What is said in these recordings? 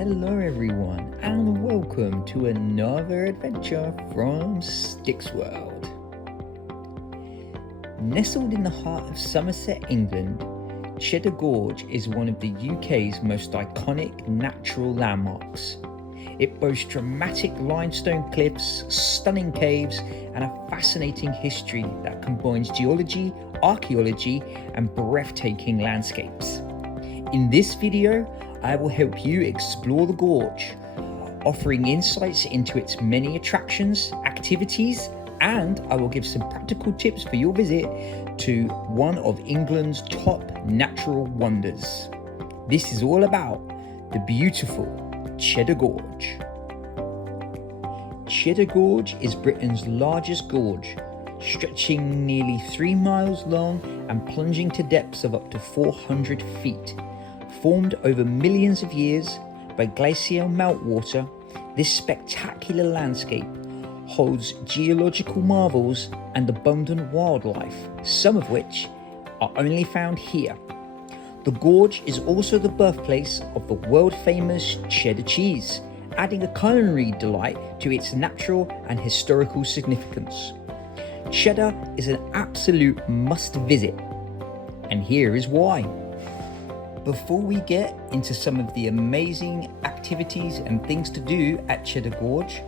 Hello everyone and welcome to another adventure from Sticks World. Nestled in the heart of Somerset, England, Cheddar Gorge is one of the UK's most iconic natural landmarks. It boasts dramatic limestone cliffs, stunning caves, and a fascinating history that combines geology, archaeology, and breathtaking landscapes. In this video, I will help you explore the gorge, offering insights into its many attractions, activities, and I will give some practical tips for your visit to one of England's top natural wonders. This is all about the beautiful Cheddar Gorge. Cheddar Gorge is Britain's largest gorge, stretching nearly 3 miles long and plunging to depths of up to 400 feet. Formed over millions of years by glacial meltwater, this spectacular landscape holds geological marvels and abundant wildlife, some of which are only found here. The gorge is also the birthplace of the world-famous cheddar cheese, adding a culinary delight to its natural and historical significance. Cheddar is an absolute must-visit, and here is why. Before we get into some of the amazing activities and things to do at Cheddar Gorge,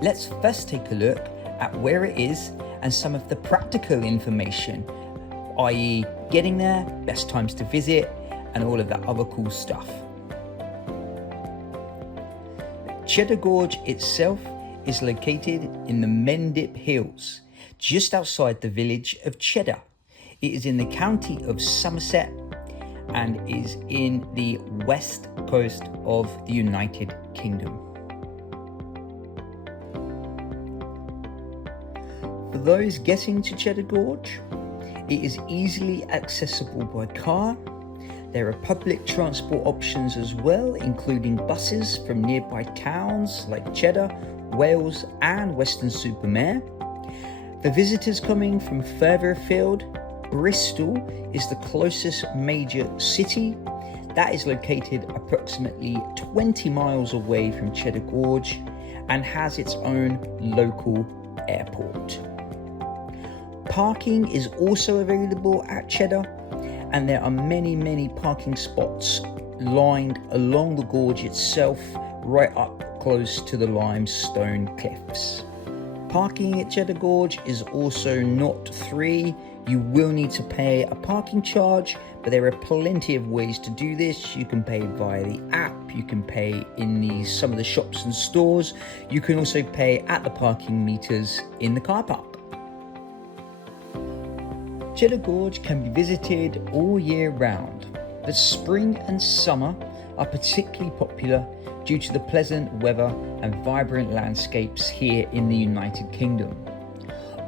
let's first take a look at where it is and some of the practical information, i.e. getting there, best times to visit, and all of that other cool stuff. Cheddar Gorge itself is located in the Mendip Hills, just outside the village of Cheddar. It is in the county of Somerset and is in the west coast of the United Kingdom. For those getting to Cheddar Gorge, it is easily accessible by car. There are public transport options as well, including buses from nearby towns like Cheddar, Wales and Weston-super-Mare. For visitors coming from further afield, Bristol is the closest major city. That is located approximately 20 miles away from Cheddar Gorge and has its own local airport. Parking is also available at Cheddar, and there are many parking spots lined along the gorge itself, right up close to the limestone cliffs. Parking at Cheddar Gorge is also not free. You will need to pay a parking charge, but there are plenty of ways to do this. You can pay via the app, you can pay in some of the shops and stores, you can also pay at the parking meters in the car park. Cheddar Gorge can be visited all year round. The spring and summer are particularly popular due to the pleasant weather and vibrant landscapes here in the United Kingdom.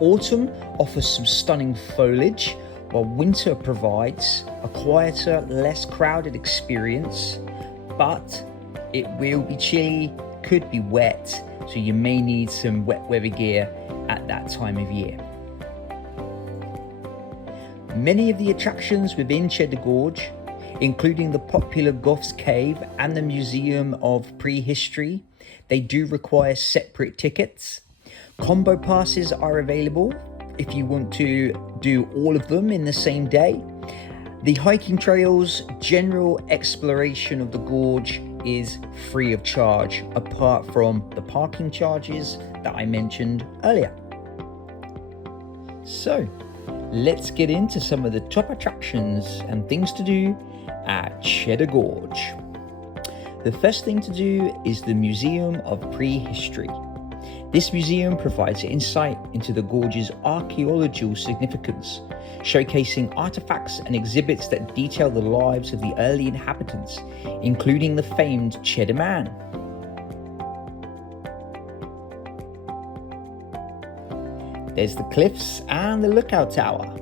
Autumn offers some stunning foliage, while winter provides a quieter, less crowded experience, but it will be chilly, could be wet, so you may need some wet weather gear at that time of year. Many of the attractions within Cheddar Gorge, including the popular Gough's Cave and the Museum of Prehistory, they do require separate tickets. Combo passes are available if you want to do all of them in the same day. The hiking trails, general exploration of the gorge is free of charge, apart from the parking charges that I mentioned earlier. So, let's get into some of the top attractions and things to do at Cheddar Gorge. The first thing to do is the Museum of Prehistory. This museum provides insight into the gorge's archaeological significance, showcasing artifacts and exhibits that detail the lives of the early inhabitants, including the famed Cheddar Man. There's the cliffs and the lookout tower.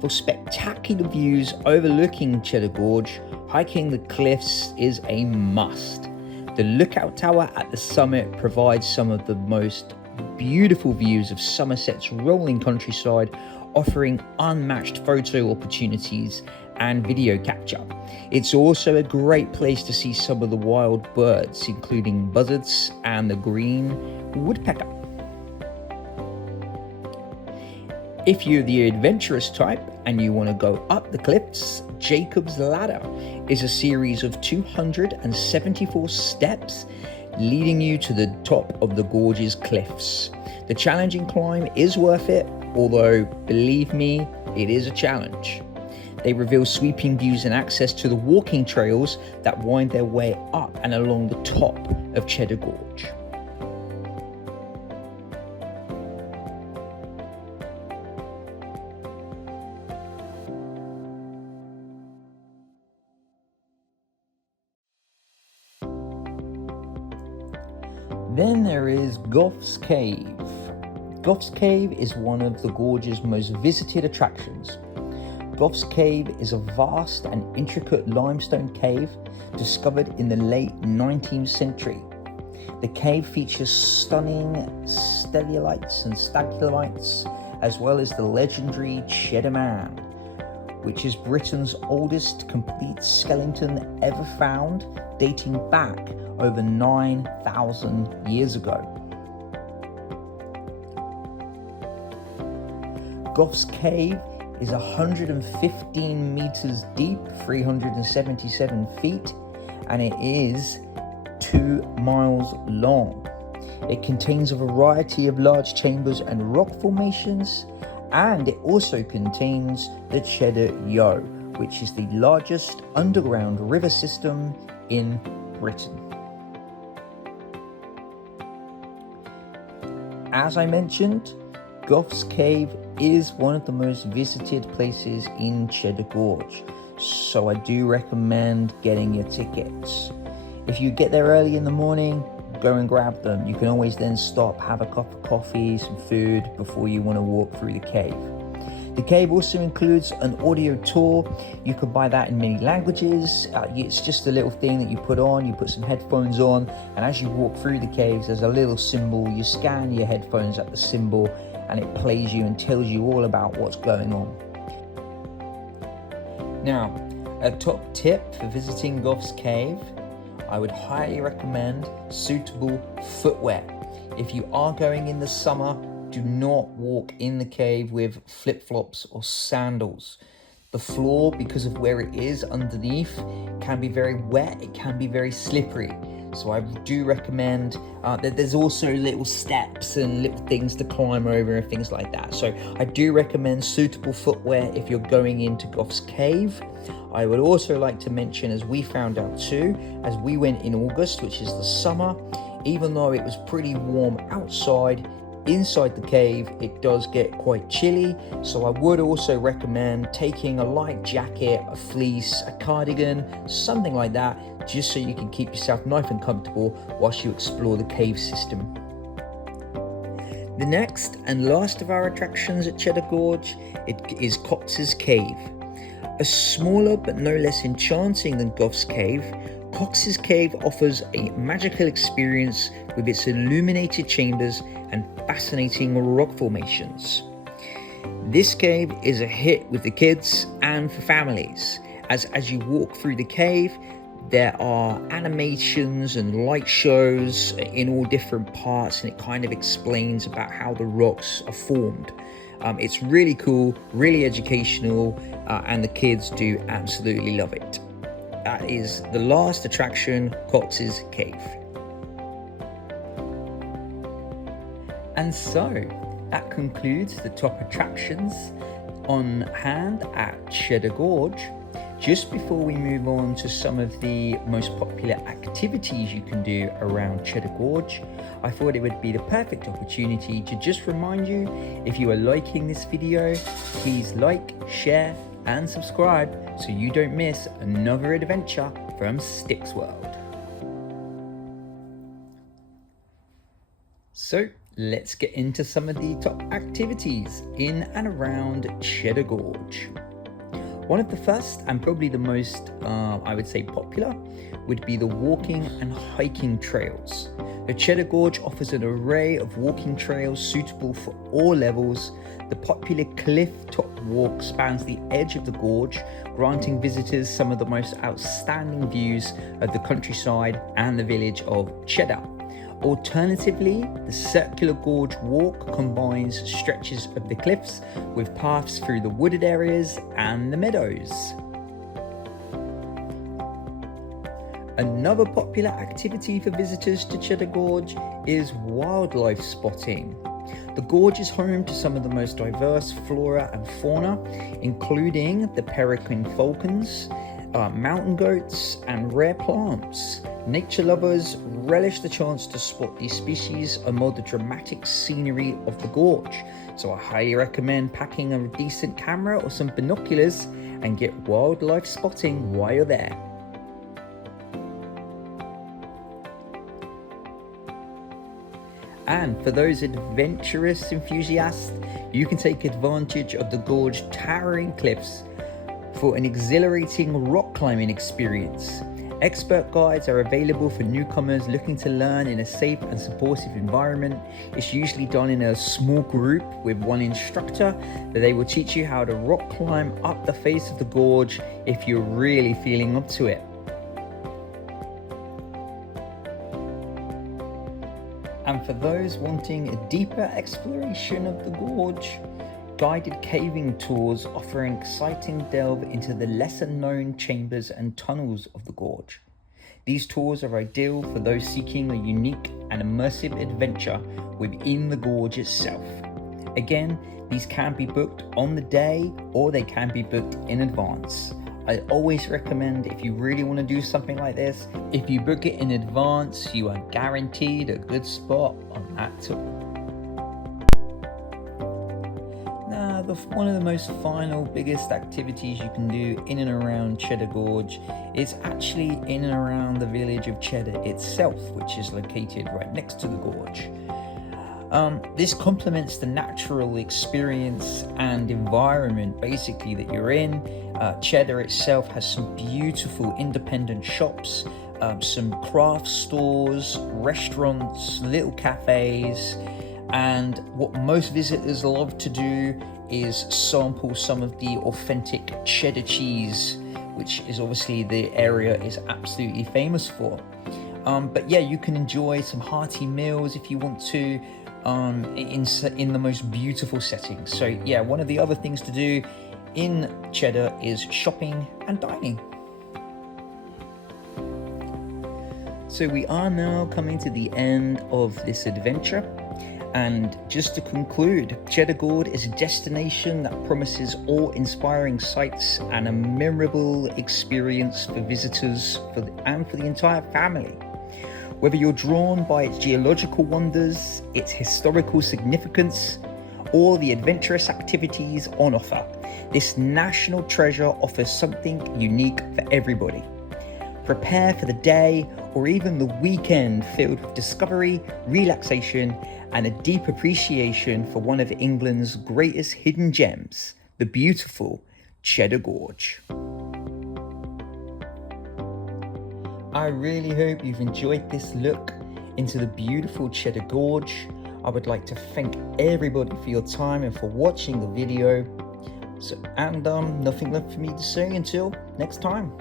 For spectacular views overlooking Cheddar Gorge, hiking the cliffs is a must. The lookout tower at the summit provides some of the most beautiful views of Somerset's rolling countryside, offering unmatched photo opportunities and video capture. It's also a great place to see some of the wild birds, including buzzards and the green woodpecker. If you're the adventurous type and you want to go up the cliffs, Jacob's Ladder is a series of 274 steps leading you to the top of the gorge's cliffs. The challenging climb is worth it, although believe me, it is a challenge. They reveal sweeping views and access to the walking trails that wind their way up and along the top of Cheddar Gorge. Then there is Gough's Cave. Gough's Cave is one of the gorge's most visited attractions. Gough's Cave is a vast and intricate limestone cave discovered in the late 19th century. The cave features stunning stellites and stalagmites, as well as the legendary Cheddar Man, which is Britain's oldest complete skeleton ever found, dating back over 9,000 years ago. Gough's Cave is 115 meters deep, 377 feet, and it is 2 miles long. It contains a variety of large chambers and rock formations, and it also contains the Cheddar Yo, which is the largest underground river system in Britain. As I mentioned, Gough's Cave is one of the most visited places in Cheddar Gorge, so I do recommend getting your tickets. If you get there early in the morning, go and grab them. You can always then stop, have a cup of coffee, some food before you want to walk through the cave. The cave also includes an audio tour. You can buy that in many languages. It's just a little thing that you put on, you put some headphones on, and as you walk through the caves, there's a little symbol. You scan your headphones at the symbol, and it plays you and tells you all about what's going on. Now, a top tip for visiting Gough's Cave, I would highly recommend suitable footwear. If you are going in the summer, do not walk in the cave with flip-flops or sandals. The floor, because of where it is underneath, can be very wet, it can be very slippery. So I do recommend that there's also little steps and little things to climb over and things like that. So I do recommend suitable footwear if you're going into Gough's Cave. I would also like to mention, as we found out too, as we went in August, which is the summer, even though it was pretty warm outside, inside the cave it does get quite chilly. So I would also recommend taking a light jacket, a fleece, a cardigan, something like that, just so you can keep yourself nice and comfortable whilst you explore the cave system. The next and last of our attractions at Cheddar Gorge, it is Cox's Cave. A smaller but no less enchanting than Gough's Cave, Cox's Cave offers a magical experience with its illuminated chambers and fascinating rock formations. This cave is a hit with the kids and for families, as you walk through the cave, there are animations and light shows in all different parts, and it kind of explains about how the rocks are formed. It's really cool, really educational, and the kids do absolutely love it. That is the last attraction, Cox's Cave. And so that concludes the top attractions on hand at Cheddar Gorge. Just before we move on to some of the most popular activities you can do around Cheddar Gorge, I thought it would be the perfect opportunity to just remind you, if you are liking this video, please like, share and subscribe so you don't miss another adventure from Sticks World. So let's get into some of the top activities in and around Cheddar Gorge. One of the first and probably the most, I would say, popular would be the walking and hiking trails. The Cheddar Gorge offers an array of walking trails suitable for all levels. The popular cliff top walk spans the edge of the gorge, granting visitors some of the most outstanding views of the countryside and the village of Cheddar. Alternatively, the circular gorge walk combines stretches of the cliffs with paths through the wooded areas and the meadows. Another popular activity for visitors to Cheddar Gorge is wildlife spotting. The gorge is home to some of the most diverse flora and fauna, including the peregrine falcons, mountain goats, and rare plants. Nature lovers relish the chance to spot these species among the dramatic scenery of the gorge. So I highly recommend packing a decent camera or some binoculars and get wildlife spotting while you're there. And for those adventurous enthusiasts, you can take advantage of the gorge towering cliffs for an exhilarating rock climbing experience. Expert guides are available for newcomers looking to learn in a safe and supportive environment. It's usually done in a small group with one instructor, that they will teach you how to rock climb up the face of the gorge if you're really feeling up to it. And for those wanting a deeper exploration of the gorge, guided caving tours offer an exciting delve into the lesser known chambers and tunnels of the gorge. These tours are ideal for those seeking a unique and immersive adventure within the gorge itself. Again, these can be booked on the day or they can be booked in advance. I always recommend, if you really want to do something like this, if you book it in advance, you are guaranteed a good spot on that tour. Now, one of the most biggest activities you can do in and around Cheddar Gorge is actually in and around the village of Cheddar itself, which is located right next to the gorge. This complements the natural experience and environment basically that you're in. Cheddar itself has some beautiful independent shops, some craft stores, restaurants, little cafes, and what most visitors love to do is sample some of the authentic cheddar cheese, which is obviously the area is absolutely famous for. But yeah, you can enjoy some hearty meals if you want to, in the most beautiful settings. So yeah, one of the other things to do in Cheddar is shopping and dining. So we are now coming to the end of this adventure, and just to conclude, Cheddar Gorge is a destination that promises awe-inspiring sights and a memorable experience for visitors and for the entire family. Whether you're drawn by its geological wonders, its historical significance, or the adventurous activities on offer, this national treasure offers something unique for everybody. Prepare for the day or even the weekend filled with discovery, relaxation, and a deep appreciation for one of England's greatest hidden gems, the beautiful Cheddar Gorge. I really hope you've enjoyed this look into the beautiful Cheddar Gorge. I would like to thank everybody for your time and for watching the video. Nothing left for me to say until next time.